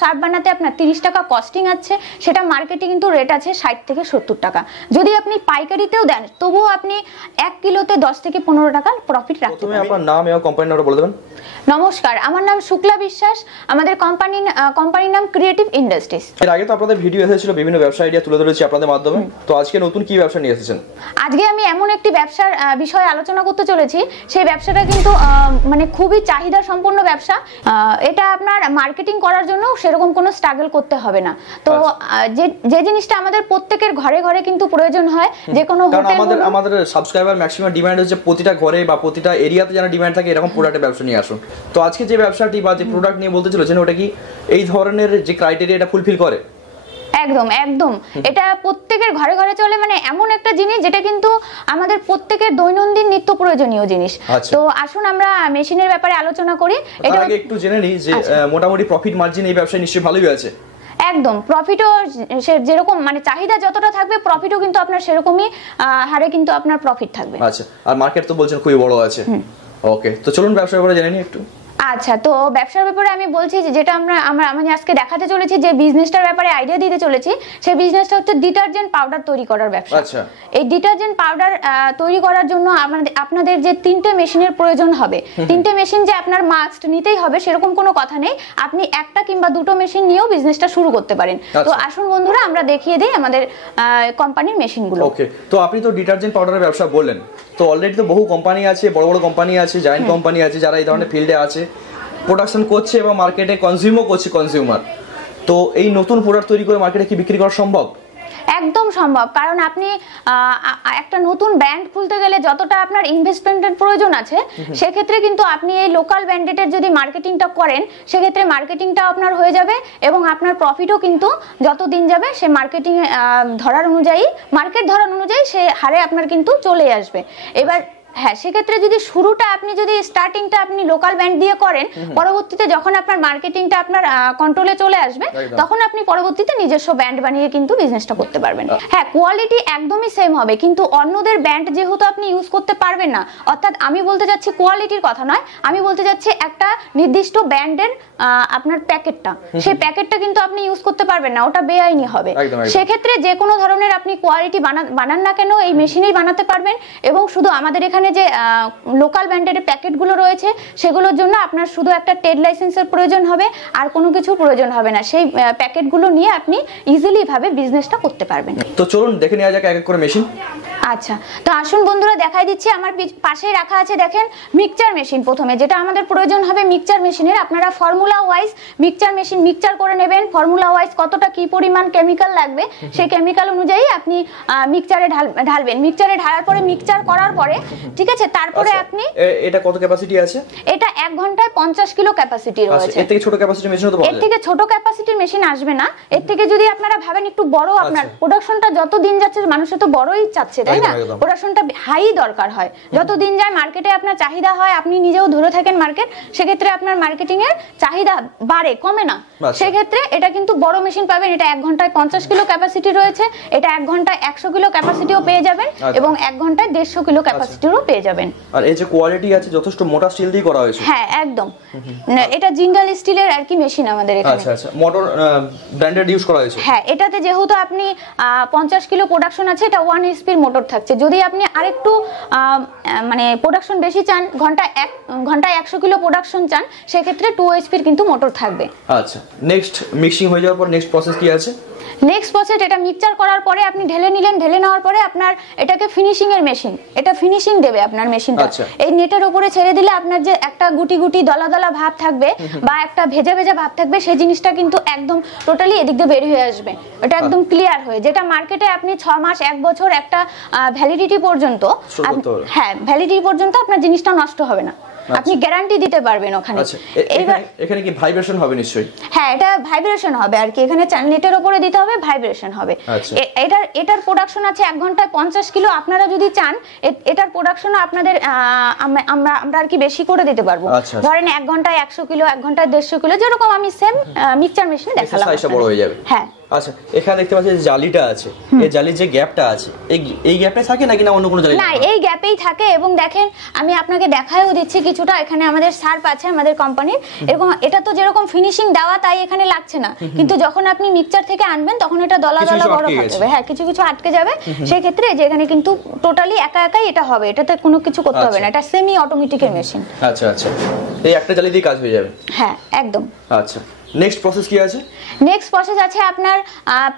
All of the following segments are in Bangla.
সার্ভ বানাতে আপনার 30 টাকা কস্টিং আছে, সেটা মার্কেটে কিন্তু রেট আছে 60 থেকে 70 টাকা। যদি আপনি পাইকারিতেও দেন তবুও আপনি 1 কিলোতে 10 থেকে 15 টাকা প্রফিট রাখতে পারবেন। আপনার নাম এবং কোম্পানির নামটা বলে দেবেন। নমস্কার, আমার নাম শুক্লা বিশ্বাস, আমাদের কোম্পানির নাম ক্রিয়েটিভ ইন্ডাস্ট্রিজ। এর আগে তো আপনাদের ভিডিও এসেছিল, বিভিন্ন ব্যবসা আইডিয়া তুলে ধরেছি আপনাদের মাধ্যমে, তো আজকে নতুন কি ব্যবসা নিয়ে এসেছেন? আজকে আমি এমন একটি ব্যবসার বিষয়ে আলোচনা করতে চলেছি, সেই ব্যবসাটা কিন্তু মানে খুবই চাহিদা সম্পন্ন ব্যবসা। এটা আপনার মার্কেটিং করার জন্য সেরকম কোনো স্ট্রাগল করতে হবে না। তো যে জিনিসটা আমাদের প্রত্যেকের ঘরে ঘরে কিন্তু প্রয়োজন হয়, যে কোনো হোটেল, আমাদের সাবস্ক্রাইবার ম্যাক্সিমাম ডিমান্ড হচ্ছে প্রতিটা ঘরে বা প্রতিটা এরিয়াতে যেন ডিমান্ড থাকে এরকম প্রোডাক্টের ব্যবসা নিয়ে আসুন। তো আজকে যে ব্যবসাটি বা যে প্রোডাক্ট নিয়ে বলতে চলেছেন ওটা কি এই ধরনের যে ক্রাইটেরিয়া এটা ফুলফিল করে? একদম একদম, এটা প্রত্যেকের ঘরে ঘরে চলে, মানে এমন একটা জিনিস যেটা কিন্তু আমাদের প্রত্যেকের দৈনন্দিন নিত্য প্রয়োজনীয় জিনিস। তো আসুন আমরা মেশিনের ব্যাপারে আলোচনা করি। এটা আগে একটু জেনে নিই যে মোটামুটি প্রফিট মার্জিন এই ব্যবসায় নিশ্চয়ই ভালোই আছে। একদম, প্রফিটও যেরকম মানে চাহিদা যতটা থাকবে প্রফিটও কিন্তু আপনার সেরকমই হারে কিন্তু আপনার প্রফিট থাকবে। আচ্ছা, আর মার্কেট তো বলছেন খুবই বড় আছে। ওকে, তো চলুন ব্যবসার ব্যাপারে জেনে নিই একটু। আচ্ছা, তো ব্যবসার ব্যাপারে আমি বলছি যেটা আমি আজকে দেখাতে চলেছি, যে বিজনেসটার ব্যাপারে আইডিয়া দিতে চলেছি, সেই বিজনেসটা হচ্ছে ডিটারজেন্ট পাউডার তৈরি করার ব্যবসা। আচ্ছা, এই ডিটারজেন্ট পাউডার তৈরি করার জন্য আপনাদের যে 3টে মেশিনের প্রয়োজন হবে, 3টে মেশিন যে আপনার মাস্ট নিতেই হবে সেরকম কোনো কথা নেই, আপনি একটা কিংবা দুটো মেশিন নিয়েও বিজনেসটা শুরু করতে পারেন। তো আসুন বন্ধুরা আমরা দেখিয়ে দিই আমাদের কোম্পানির মেশিনগুলো। ওকে, তো আপনি তো ডিটারজেন্ট পাউডারের ব্যবসা বললেন, তো অলরেডি তো বহু কোম্পানি আছে, বড় বড় কোম্পানি আছে, জায়ান্ট কোম্পানি আছে যারা এই ধরনের ফিল্ডে আছে, প্রোডাকশন করছে এবং মার্কেটে কনজিউমও করছে কনজিউমার। তো এই নতুন প্রোডাক্ট তৈরি করে মার্কেটে কি বিক্রি করা সম্ভব? একদম সম্ভব, কারণ আপনি একটা নতুন ব্র্যান্ড খুলতে গেলে যতটা আপনার ইনভেস্টমেন্টের প্রয়োজন আছে, সেক্ষেত্রে কিন্তু আপনি এই লোকাল ব্র্যান্ডের যদি মার্কেটিংটা করেন, সেক্ষেত্রে মার্কেটিংটা আপনার হয়ে যাবে এবং আপনার প্রফিটও কিন্তু যত দিন যাবে সে মার্কেটিং মার্কেট ধরার অনুযায়ী সে হারে আপনার কিন্তু চলে আসবে। এবার হ্যাঁ, সেক্ষেত্রে যদি শুরুটা আপনি যদি স্টার্টিংটা আপনি লোকাল ব্র্যান্ড দিয়ে করেন, পরবর্তীতে যখন আপনার মার্কেটিংটা আপনার কন্ট্রোলে চলে আসবে, তখন আপনি পরবর্তীতে নিজস্ব ব্র্যান্ড বানিয়ে কিন্তু বিজনেসটা করতে পারবেন। হ্যাঁ, কোয়ালিটি একদমই সেম হবে, কিন্তু অন্যদের ব্র্যান্ড যেহেতু আপনি ইউজ করতে পারবেন না, অর্থাৎ আমি বলতে যাচ্ছি কোয়ালিটির কথা নয়, আমি বলতে যাচ্ছি একটা নির্দিষ্ট ব্র্যান্ডের আপনার প্যাকেটটা, সেই প্যাকেটটা কিন্তু আপনি ইউজ করতে পারবেন না, ওটা বেআইনি হবে। সেক্ষেত্রে যে কোনো ধরনের আপনি কোয়ালিটি বানান না কেন এই মেশিনেই বানাতে পারবেন, এবং শুধু আমাদের এখানে যে লোকাল ব্র্যান্ডের প্যাকেটগুলো রয়েছে সেগুলোর জন্য আপনার শুধু একটা ট্রেড লাইসেন্সের প্রয়োজন হবে, আর কোনো কিছু প্রয়োজন হবে না। সেই প্যাকেটগুলো নিয়ে আপনি ইজিলি ভাবে বিজনেসটা করতে পারবেন। তো চলুন দেখে নেওয়া যাক এক এক করে মেশিন। আচ্ছা, তো আসুন বন্ধুরা দেখাই দিচ্ছি। আমার পাশেই রাখা আছে দেখেন মিক্সচার মেশিন। প্রথমে যেটা আমাদের প্রয়োজন হবে মিক্সচার মেশিনের, আপনারা formula wise mixture machine mixture করে নেবেন। ফর্মুলা ওয়াইজ কতটা কি পরিমাণ কেমিক্যাল লাগবে সেই কেমিক্যাল অনুযায়ী আপনি মিক্সচারে ঢালবেন। মিক্সচারে ঢালার পরে মিক্সচার করার পরে ঠিক আছে, তারপরে আপনি এটা কত ক্যাপাসিটি আছে? এটা 1 ঘন্টায় 50 কিলো ক্যাপাসিটি রয়েছে। এর থেকে ছোট ক্যাপাসিটির মেশিন তো পাওয়া যায়? এর থেকে ছোট ক্যাপাসিটির মেশিন আসবে না। এর থেকে যদি আপনারা ভাবেন একটু বড়, আপনার প্রোডাকশনটা যত দিন যাচ্ছে মানুষ তো বড়ই চাচ্ছে, তাই না? প্রোডাকশনটা হাই দরকার হয়, যত দিন যায় মার্কেটে আপনার চাহিদা হয়, আপনি নিজেও ধরে থাকেন মার্কেট, সেক্ষেত্রে আপনার মার্কেটিং এর চাহিদা বাড়ে, কমে না। সেক্ষেত্রে এটা কিন্তু বড় মেশিন পাবেন। এটা 1 ঘন্টায় 50 কিলো ক্যাপাসিটি রয়েছে, এটা 1 ঘন্টায় 100 কিলো ক্যাপাসিটিও পেয়ে যাবেন, এবং 1 ঘন্টায় 150 কিলো ক্যাপাসিটিও পেয়ে যাবেন। আর এই যে কোয়ালিটি আছে যথেষ্ট মোটা স্টিল দিয়ে করা হয়েছে। হ্যাঁ একদম, এটা জিন্দাল স্টিলের আর কি মেশিন আমাদের এখানে। আচ্ছা আচ্ছা, মোটর ব্র্যান্ডেড ইউজ করা হয়েছে। হ্যাঁ, এটাতে যেহেতু আপনি 50 কিলো প্রোডাকশন আছে, এটা 1 HP মোটর থাকছে। যদি আপনি আরেকটু মানে প্রোডাকশন বেশি চান, ঘন্টায় 100 কিলো প্রোডাকশন চান, সেক্ষেত্রে 2 HP কিন্তু মোটর থাকবে। আচ্ছা, নেক্সট মিক্সিং হয়ে যাওয়ার পর নেক্সট প্রসেস কি আছে? নেক্সট প্রসেস, এটা মিক্সচার করার পরে আপনি ঢেলে নিলেন, ঢেলে নেওয়ার পরে আপনার এটাকে ফিনিশিং এর মেশিন, এটা ফিনিশিং দেবে আপনার মেশিনটা। এই নেটের উপরে ছেড়ে দিলে আপনার যে একটা গুটি গুটি দলা দলা ভাব থাকবে বা একটা ভেজা ভেজা ভাব থাকবে, সেই জিনিসটা কিন্তু একদম টোটালি এদিক দিয়ে বের হয়ে আসবে। এটা একদম ক্লিয়ার হয়ে, যেটা মার্কেটে আপনি 6 মাস 1 বছর একটা ভ্যালিডিটি পর্যন্ত, হ্যাঁ ভ্যালিডিটি পর্যন্ত আপনার জিনিসটা নষ্ট হবে না, আপনি গ্যারান্টি দিতে পারবেন ওখানে। এখানে কি ভাইব্রেশন হবে নিশ্চয়ই? হ্যাঁ, এটা ভাইব্রেশন হবে আর কি, এখানে নেটের উপরে দিতে হবে, ভাইব্রেশন হবে। এটার প্রোডাকশন আছে 1 ঘন্টায় 50 কিলো। আপনারা যদি চান এটার প্রোডাকশন আপনাদের আমরা আর কি বেশি করে দিতে পারবো। ধরেন 1 ঘন্টায় 100 কিলো, 1 ঘন্টায় 150 কিলো, যেরকম আমি সেম মিক্সচার মেশিনে দেখালাম। সাইজটা বড় হয়ে যাবে। হ্যাঁ, আচ্ছা, এখানে দেখতে পাচ্ছি যে জালিটা আছে, এই জালির যে গ্যাপটা আছে, এই গ্যাপে থাকে নাকি না অন্য কোনো জালি? না, এই গ্যাপেই থাকে। এবং দেখেন আমি আপনাকে দেখায়ও দিচ্ছি কিছুটা, এখানে আমাদের সার্ফ আছে আমাদের কোম্পানির, এরকম এটা তো যেরকম ফিনিশিং দেওয়া তাই এখানে লাগছে না, কিন্তু যখন আপনি মিক্সচার থেকে আনবেন তখন এটা দলা দলা বড় হয়ে যাবে। হ্যাঁ, কিছু কিছু আটকে যাবে, সেই ক্ষেত্রে যে এখানে কিন্তু টোটালি একা একাই এটা হবে, এটাতে কোনো কিছু করতে হবে না, এটা সেমি অটোমেটিকের মেশিন। আচ্ছা আচ্ছা, এই একটা জালি দিয়ে কাজ হয়ে যাবে? হ্যাঁ, একদম। আচ্ছা, নেক্সট প্রসেস কি আছে? নেক্সট প্রসেস আছে আপনার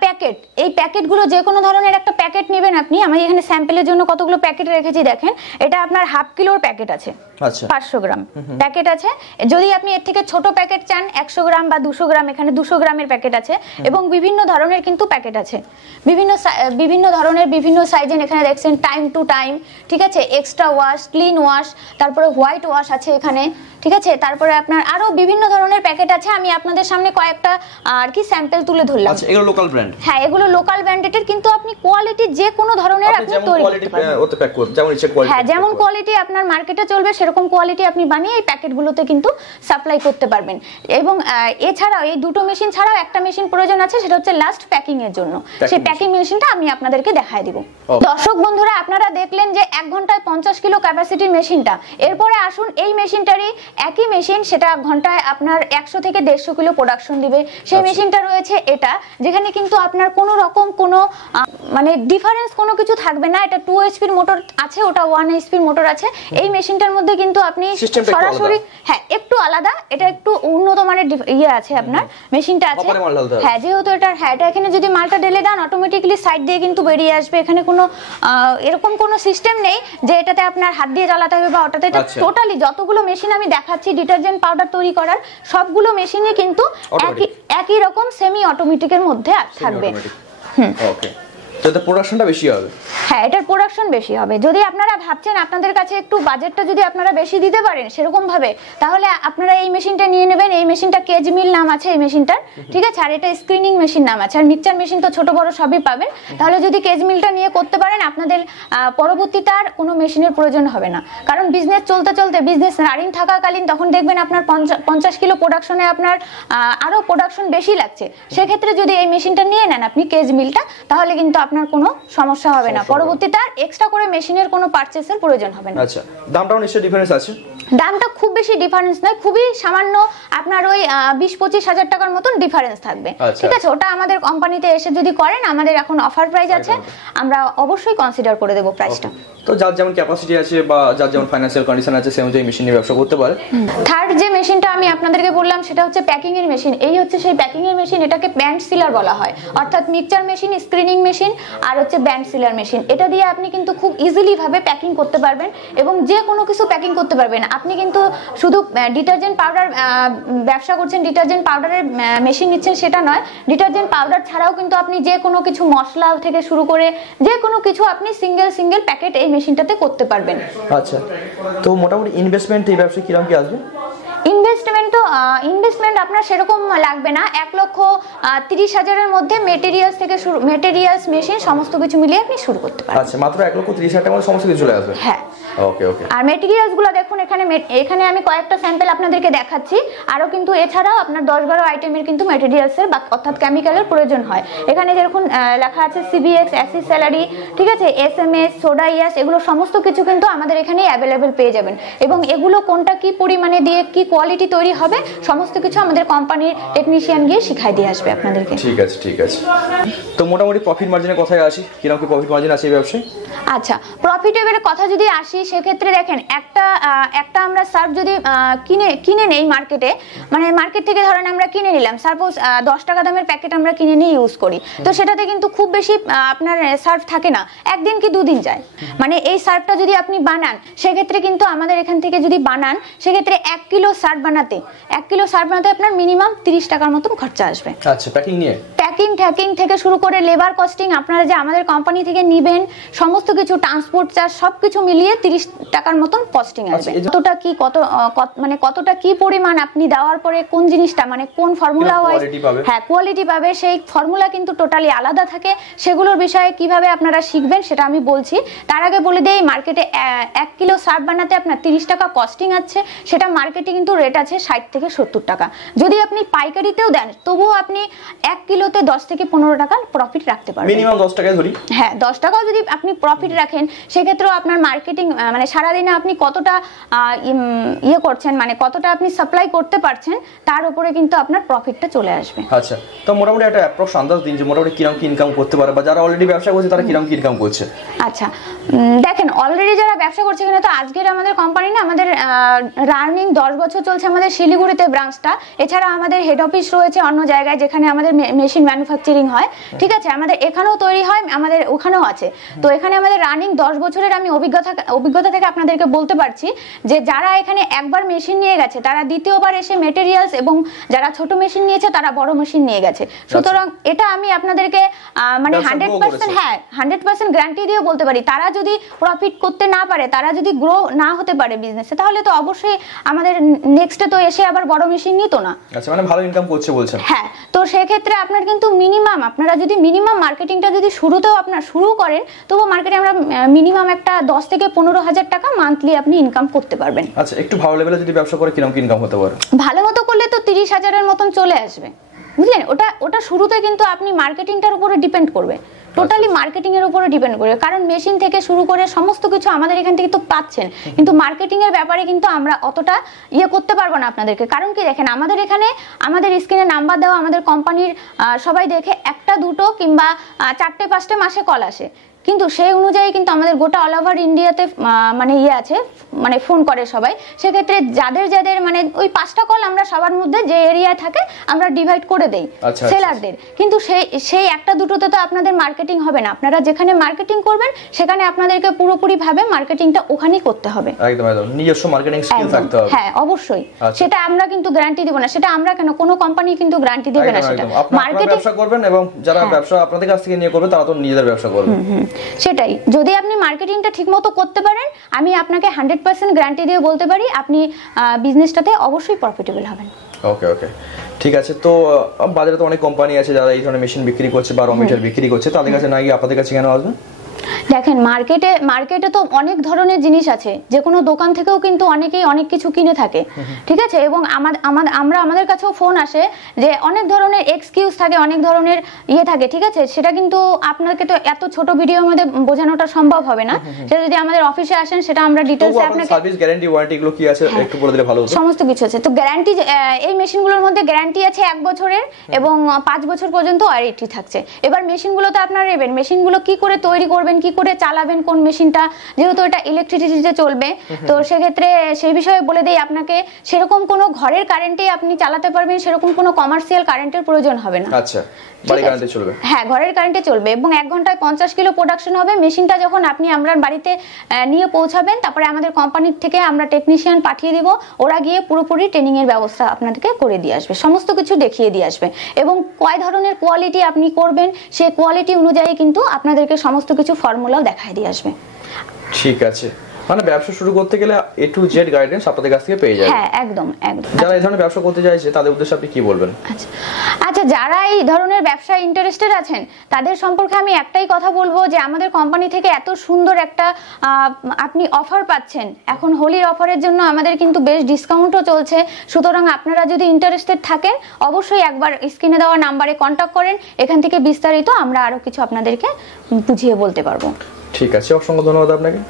প্যাকেট। এই প্যাকেটগুলো যে কোনো ধরনের একটা প্যাকেট নেবেন আপনি, আমি এখানে স্যাম্পলের জন্য কতগুলো প্যাকেট রেখেছি দেখেন, এটা আপনার 1/2 কিলোর প্যাকেট আছে। আচ্ছা, 500 গ্রাম প্যাকেট আছে। যদি আপনি এর থেকে ছোট প্যাকেট চান 100 গ্রাম বা 200 গ্রাম, এখানে 200 গ্রামের প্যাকেট আছে। এবং বিভিন্ন ধরনের কিন্তু প্যাকেট আছে, বিভিন্ন ধরনের বিভিন্ন সাইজের। এখানে দেখছেন টাইম টু টাইম, ঠিক আছে, এক্সট্রা ওয়াশ, ক্লিন ওয়াশ, তারপরে হোয়াইট ওয়াশ আছে এখানে, ঠিক আছে। তারপরে আপনার আরো বিভিন্ন ধরনের প্যাকেট আছে, আমি আপনাদের সামনে কয়েকটা আর কি স্যাম্পল তুলে ধরলাম। আচ্ছা, এগুলো লোকাল ব্র্যান্ড? হ্যাঁ, এগুলো লোকাল ব্র্যান্ডেড, কিন্তু আপনি কোয়ালিটি যে কোনো ধরনের আপনি তৈরি করতে পারেন। ওতে প্যাক করুন যেমন ইচ্ছে কোয়ালিটি। হ্যাঁ, যেমন কোয়ালিটি আপনার মার্কেটে চলবে সেরকম কোয়ালিটি আপনি বানিয়ে এই প্যাকেটগুলোতে কিন্তু সাপ্লাই করতে পারবেন। এবং এছাড়াও এই দুটো মেশিন ছাড়াও একটা মেশিন প্রয়োজন আছে, সেটা হচ্ছে লাস্ট প্যাকিং এর জন্য। সেই প্যাকিং মেশিনটা আমি আপনাদেরকে দেখায় দিব। দর্শক বন্ধুরা, আপনারা দেখলেন যে 1 ঘন্টায় 50 কিলো ক্যাপাসিটির মেশিনটা। এরপরে আসুন এই মেশিনটারই একই মেশিন, সেটা ঘন্টায় আপনার 100 থেকে 150 কিলো প্রোডাকশন দিবে। সেই মেশিনটা রয়েছে এটা, যেখানে কিন্তু আপনার কোনো রকম কোনো মানে ডিফারেন্স কোনো কিছু থাকবে না। এটা 2 HP মোটর আছে, ওটা 1 HP মোটর আছে। এই মেশিনটার মধ্যে কিন্তু আপনি সরাসরি, হ্যাঁ একটু আলাদা, এটা একটু উন্নত মানের ইয়ে আছে আপনার মেশিনটা আছে। হ্যাঁ, যেহেতু এটা, হ্যাঁ এটা এখানে যদি মালটা ঢেলে দেন অটোমেটিক্যালি সাইড দিয়ে কিন্তু বেরিয়ে আসবে। এখানে কোনো এরকম কোনো সিস্টেম নেই যে এটাতে আপনার হাত দিয়ে জ্বালাতে হবে বা ওটাতে। এটা টোটালি যতগুলো মেশিন আমি দেখাচ্ছি ডিটারজেন্ট পাউডার তৈরি করার, সবগুলো মেশিনই কিন্তু একই রকম সেমি অটোমেটিকের মধ্যে থাকবে। ওকে, তো এটা প্রোডাকশনটা বেশি হবে? হ্যাঁ, এটার প্রোডাকশন বেশি হবে। যদি আপনারা ভাবছেন আপনাদের কাছে একটু বাজেটটা যদি আপনারা বেশি দিতে পারেন সেরকম ভাবে, তাহলে আপনারা এই মেশিনটা নিয়ে নেবেন। এই মেশিনটা কেজ মিল নাম আছে এই মেশিনটার, ঠিক আছে। আর এটা স্ক্রিনিং মেশিন নাম আছে। আর মিক্সচার মেশিন তো ছোট বড় সবই পাবেন। তাহলে যদি কেজ মিলটা নিয়ে করতে পারেন, আপনাদের পরবর্তীতে আর কোনো মেশিনের প্রয়োজন হবে না। কারণ বিজনেস চলতে চলতে, বিজনেস রানিং থাকাকালীন তখন দেখবেন আপনার 50 কিলো প্রোডাকশনে আপনার আরো প্রোডাকশন বেশি লাগছে। সেক্ষেত্রে যদি এই মেশিনটা নিয়ে নেন আপনি কেজ মিলটা, তাহলে কিন্তু আপনার কোনো সমস্যা হবে না। পরবর্তীতে আর এক্সট্রা করে মেশিনের কোনো পারচেজের প্রয়োজন হবে না। আচ্ছা, দামটাও নিশ্চয়ই ডিফারেন্স আছে? দামটা খুব বেশি ডিফারেন্স নয়, খুবই সামান্য, আপনার ওই 20-25 হাজার টাকার মতন ডিফারেন্স থাকবে, ঠিক আছে। ওটা আমাদের কোম্পানিতে এসে যদি করেন, আমাদের এখন অফার প্রাইস আছে, আমরা অবশ্যই কনসিডার করে দেব প্রাইসটা। তো যার যেমন ক্যাপাসিটি আছে বা যার যেমন ফাইন্যান্সিয়াল কন্ডিশন আছে, সে অনুযায়ী মেশিন নিয়ে ব্যবসা করতে পারে। থার্ড যে মেশিনটা আমি আপনাদেরকে বললাম সেটা হচ্ছে প্যাকিং এর মেশিন। এই হচ্ছে সেই প্যাকিং এর মেশিন, এটাকে ব্যান্ড সিলার বলা হয়। অর্থাৎ মিক্সচার মেশিন, স্ক্রিনিং মেশিন আর হচ্ছে ব্যান্ড সিলার মেশিন। এটা দিয়ে আপনি কিন্তু খুব ইজিলি ভাবে প্যাকিং করতে পারবেন এবং যে কোনো কিছু প্যাকিং করতে পারবেন। আপনি কিন্তু শুধু ডিটারজেন্ট পাউডার ব্যবসা করছেন, ডিটারজেন্ট পাউডারের মেশিন নিচ্ছেন সেটা নয়, ডিটারজেন্ট পাউডার ছাড়াও কিন্তু আপনি যে কোনো কিছু মশলা থেকে শুরু করে যে কোনো কিছু আপনি সিঙ্গেল প্যাকেট এই মেশিনটাতে করতে পারবেন। আচ্ছা, তো মোটামুটি ইনভেস্টমেন্ট এই ব্যবসায় কিরকম কি আসবে? ইনভেস্টমেন্ট আপনার সেরকম লাগবে না। 1,30,000-এর মধ্যে মেটেরিয়ালস থেকে শুরু, মেটেরিয়ালস, মেশিন সমস্ত কিছু মিলিয়ে আপনি শুরু করতে পারেন। আচ্ছা, মাত্র 1,30,000 টাকার মধ্যে সমস্ত কিছু চলে আসবে? হ্যাঁ। ওকে ওকে। আর মেটেরিয়ালস গুলো দেখুন, এখানে আমি কয়েকটা স্যাম্পল আপনাদেরকে দেখাচ্ছি। আরো কিন্তু এছাড়াও আপনার 10-12 আইটেমের কিন্তু মেটেরিয়ালস এর অর্থাৎ কেমিক্যালের প্রয়োজন হয়। এখানে যেরকম লেখা আছে CBX, অ্যাসিড স্যালারি, ঠিক আছে, SMS, সোডা ইয়াস, এগুলো সমস্ত কিছু কিন্তু আমাদের এখানে অ্যাভেলেবেল পেয়ে যাবেন। এবং এগুলো কোনটা কি পরিমাণে দিয়ে কি কোয়ালিটি তৈরি হবে সমস্ত কিছু আমাদের কোম্পানির টেকনিশিয়ান গিয়ে শিখাই দিয়ে আসবে আপনাদেরকে। ঠিক আছে ঠিক আছে। তো মোটামুটি প্রফিট মার্জিনের কথায় আসি, কিরকম কি প্রফিট মার্জিন আছে এই ব্যবসায়? আচ্ছা, প্রফিটেবলের কথা যদি আসি, সেক্ষেত্রে দেখেন একটা আমরা সার্ফ যদি কিনে নেই মার্কেটে, মানে মার্কেট থেকে ধরেন আমরা কিনে নিলাম, সাপোজ 10 টাকা দামের প্যাকেট আমরা কিনে নিয়ে ইউজ করি, তো সেটাতে কিন্তু খুব বেশি আপনার সার্ফ থাকে না, একদিন কি দুদিন যায়। মানে এই সার্ফটা যদি আপনি বানান, সেক্ষেত্রে কিন্তু আমাদের এখান থেকে যদি বানান, সেক্ষেত্রে 1 কিলো সার্ফ বানাতে আপনার মিনিমাম 30 টাকার মতন খরচা আসবে। আচ্ছা, প্যাকিং থেকে শুরু করে লেবার কস্টিং, আপনারা যে আমাদের কোম্পানি থেকে নিবেন সমস্ত কিছু, ট্রান্সপোর্ট চার্জ সবকিছু মিলিয়ে 30 টাকার মতন কস্টিং আসবে। কতটা কি পরিমাণ আপনি দেওয়ার পরে কোন জিনিসটা, মানে কোন ফর্মুলা ওয়াইজ কোয়ালিটি পাবে, সেই ফর্মুলা কিন্তু টোটালি আলাদা থাকে। সেগুলোর বিষয়ে কিভাবে আপনারা শিখবেন সেটা আমি বলছি। তার আগে বলে দেই, মার্কেটে 1 কিলো সার্ফ বানাতে আপনার 30 টাকা কস্টিং আছে, সেটা মার্কেটে কিন্তু রেট আছে 60 থেকে 70 টাকা। যদি আপনি পাইকারিতেও দেন, তবুও আপনি 1 কিলোতে 10 থেকে 15 টাকা প্রফিট রাখতে পারবেন, মিনিমাম 10 টাকা ধরি। হ্যাঁ 10 টাকাও যদি আপনি প্রফিট রাখেন সেক্ষেত্রেও আপনার মার্কেটিং মানে সারাদিনে আপনি কতটা ইয়ে করছেন, মানে কতটা আপনি সাপ্লাই করতে পারছেন তার উপরে কিন্তু আপনার প্রফিটটা চলে আসবে। আচ্ছা, তো মোটামুটি একটা অ্যাপ্রক্স আন্দাজ দিন যে মোটামুটি কিরকম কি ইনকাম করতে পারে, বা যারা অলরেডি ব্যবসা করছে তারা কিরকম কি ইনকাম করছে? আচ্ছা দেখেন, অলরেডি যারা ব্যবসা করছে, এখানে তো আজকের আমাদের কোম্পানি না, আমাদের রানিং 10 বছর চলছে আমাদের শিলিগুড়িতে ব্রাঞ্চটা। এছাড়া আমাদের হেড অফিস রয়েছে অন্য জায়গায় যেখানে আমাদের মেশিন ম্যানুফ্যাকচারিং হয়, ঠিক আছে, আমাদের এখানেও তৈরি হয়, আমাদের ওখানেও আছে। তো এখানে আমাদের রানিং 10 বছরের আমি অভিজ্ঞতা থেকে আপনাদেরকে বলতে পারছি যে যারা এখানে একবার মেশিন নিয়ে গেছে তারা দ্বিতীয়বার এসে মেটেরিয়ালস, এবং যারা ছোট মেশিন নিয়েছে তারা বড় মেশিন নিয়ে গেছে। সুতরাং এটা আমি আপনাদেরকে মানে 100% হ্যাঁ 100% গ্যারান্টি দিয়ে বলতে পারি, তারা যদি প্রফিট করতে না পারে, তারা যদি গ্রো না হতে পারে বিজনেসে, তাহলে তো অবশ্যই আমাদের নেক্সটে তো এসে আবার বড় মেশিন নিত না। আচ্ছা, মানে ভালো ইনকাম করছে বলছেন। হ্যাঁ, তো সেই ক্ষেত্রে আপনার কিন্তু মিনিমাম, আপনারা যদি মিনিমাম মার্কেটিংটা যদি শুরুতেও আপনারা শুরু করেন, তবু মার্কেটে আমরা মিনিমাম একটা 10 থেকে 15,000 টাকা মান্থলি আপনি ইনকাম করতে পারবেন। আচ্ছা, একটু ভালো লেভেলে যদি ব্যবসা করে কিরকম ইনকাম হতে পারে? ভালো মতো করলে তো 30,000-এর মতন চলে আসবে, বুঝলেন। ওটা শুরুতে কিন্তু আপনি মার্কেটিংটার উপরে ডিপেন্ড করবে, টোটালি মার্কেটিং এর উপরে ডিপেন্ড করবে, কারণ মেশিন থেকে শুরু করে সমস্ত কিছু আমাদের এখান থেকে তো পাচ্ছেন, কিন্তু মার্কেটিং এর ব্যাপারে কিন্তু আমরা অতটা ইয়ে করতে পারবো না আপনাদেরকে। কারণ কি দেখেন, আমাদের এখানে আমাদের স্ক্রিনে নাম্বার দেওয়া আমাদের কোম্পানির সবাই দেখে 1টা 2টো কিংবা 4টে 5টে মাসে কল আসে, কিন্তু সেই অনুযায়ী কিন্তু আমাদের গোটা অল ওভার ইন্ডিয়াতে মানে ইয়ে আছে, মানে ফোন করে সবাই। সেক্ষেত্রে যাদের মানে ওই 5টা কল আমরা সবার মধ্যে যে এরিয়ায় থাকে আমরা ডিভাইড করে দেই সেলারদের, কিন্তু সেই 1টা 2টোতে তো আপনাদের মার্কেটিং হবে না। আপনারা যেখানে মার্কেটিং করবেন সেখানে আপনাদেরকে পুরোপুরি ভাবে মার্কেটিংটা ওখানেই করতে হবে, একদম একদম নিজস্ব মার্কেটিং স্কিল থাকতে হবে। হ্যাঁ অবশ্যই, সেটা আমরা কিন্তু গ্যারান্টি দেব না, সেটা আমরা কেন, কোনো কোম্পানি কিন্তু গ্যারান্টি দেবে না। সেটা মার্কেটিং ব্যবসা করবেন, এবং যারা ব্যবসা আপনাদের কাছ থেকে নিয়ে করবে তারা তো নিজেদের ব্যবসা করবে। সেটাই, যদি আপনি মার্কেটিংটা ঠিকমতো করতে পারেন, আমি আপনাকে 100% গ্যারান্টি দিয়ে বলতে পারি আপনি বিজনেসটাতে অবশ্যই প্রফিটেবল হবেন। ওকে ওকে, ঠিক আছে। তো বাজারে তো অনেক কোম্পানি আছে যারা এই ধরনের মেশিন বিক্রি করছে বা র মেটেরিয়াল বিক্রি করছে, তাদের কাছে না গিয়ে আপনাদের কাছে কেন আসবে? দেখেন, মার্কেটে তো অনেক ধরনের জিনিস আছে, যে কোনো দোকান থেকেও কিন্তু অনেকেই অনেক কিছু কিনে থাকে, ঠিক আছে, এবং আমাদের কাছেও ফোন আসে যে অনেক ধরনের এক্সকিউজ থাকে, অনেক ধরনের ইয়ে থাকে, ঠিক আছে। সেটা কিন্তু আপনাকে তো এত ছোট ভিডিওর মধ্যে বোঝানোটা সম্ভব হবে না, সেটা যদি আমাদের অফিসে আসেন সেটা আমরা ডিটেইলসে আপনাকে সার্ভিস গ্যারান্টি ওয়ারেন্টি এগুলো কি আছে একটু বলে দিলে ভালো হতো। সমস্ত কিছু আছে। তো গ্যারান্টি, এই মেশিনগুলোর মধ্যে গ্যারান্টি আছে 1 বছরের, এবং 5 বছর পর্যন্ত ওয়ারেন্টি থাকছে। এবার মেশিনগুলোতে আপনারা নেবেন, মেশিনগুলো কি করে তৈরি করবেন, কি করে চালাবেন, কোন মেশিনটা, যেহেতু এটা ইলেকট্রিসিটিতে চলবে, তো সেক্ষেত্রে সেই বিষয়ে বলে দেই আপনাকে, সেরকম কোনো ঘরের কারেন্টে আপনি চালাতে পারবেন, সেরকম কোনো কমার্শিয়াল কারেন্টের প্রয়োজন হবে না। আচ্ছা, বাড়ির কারেন্টে চলবে? হ্যাঁ, ঘরের কারেন্টে চলবে, এবং 1 ঘন্টায় 50 কিলো প্রোডাকশন হবে। মেশিনটা যখন আপনি আপনার বাড়িতে নিয়ে পৌঁছাবেন, তারপরে আমাদের কোম্পানির থেকে আমরা টেকনিশিয়ান পাঠিয়ে দিব, ওরা গিয়ে পুরোপুরি ট্রেনিং এর ব্যবস্থা আপনাদেরকে করে দিয়ে আসবে, সমস্ত কিছু দেখিয়ে দিয়ে আসবে, এবং কয় ধরনের কোয়ালিটি আপনি করবেন সেই কোয়ালিটি অনুযায়ী কিন্তু আপনাদেরকে সমস্ত কিছু ফর্মুলাও দেখায় দিয়ে আসবে। ঠিক আছে, মানে ব্যবসা শুরু করতে গেলে A to Z গাইডেন্স আপনাদের কাছ থেকে পেয়ে যাবেন। হ্যাঁ, একদম একদম। যারা এই ধরনের ব্যবসা করতে চাইছে তাদের উদ্দেশ্যে আপনি কি বলবেন? আচ্ছা, যারা এই ধরনের ব্যবসায় ইন্টারেস্টেড আছেন তাদের সম্পর্কে আমি একটাই কথা বলবো, যে আমাদের কোম্পানি থেকে এত সুন্দর একটা আপনি অফার পাচ্ছেন। এখন হোলির অফারের জন্য আমাদের কিন্তু বেশ ডিসকাউন্টও চলছে, সুতরাং আপনারা যদি ইন্টারেস্টেড থাকেন অবশ্যই একবার স্ক্রিনে দেওয়া নাম্বারে কন্ট্যাক্ট করেন, এখান থেকে বিস্তারিত আমরা আরো কিছু আপনাদেরকে বুঝিয়ে বলতে পারবো। ঠিক আছে, অসংখ্য ধন্যবাদ আপনাকে।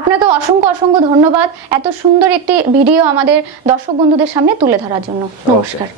আপনাকে অসংখ্য ধন্যবাদ এত সুন্দর একটি ভিডিও আমাদের দর্শক বন্ধুদের সামনে তুলে ধরার জন্য। নমস্কার।